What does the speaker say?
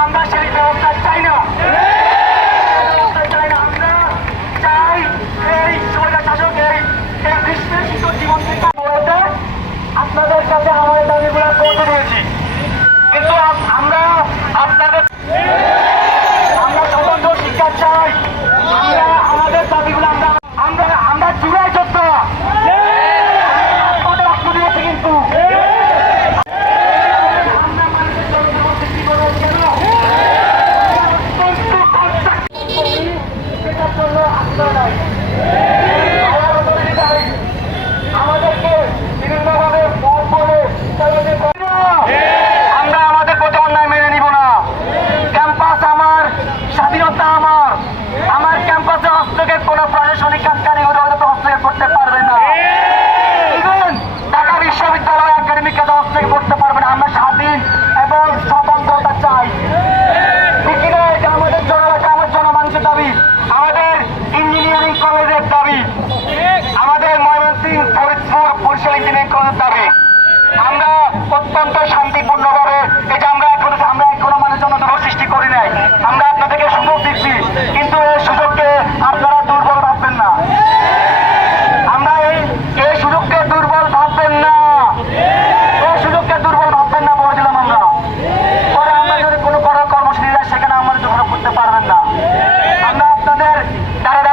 I'm not Anlaşılır. ক্ষমতা আমার। আমার ক্যাম্পাসে হস্তক্ষেপ প্রশাসনিক কাজ হস্তক্ষেপ করতে পারবে না। ঢাকা বিশ্ববিদ্যালয় একাডেমিক কাজে হস্তক্ষেপ করতে পারবে না। আমরা স্বাধীন এবং স্বতন্ত্রতা চাই। ইঞ্জিনিয়ারিং দাবি? আমাদের ইঞ্জিনিয়ারিং দাবি। আমরা অত্যন্ত শান্তিপূর্ণভাবে, এটা আমরা এখন আমরা এখনও মানুষের মধ্যে সৃষ্টি করি নাই। আমরা আমরা আপনাদের দ্বারা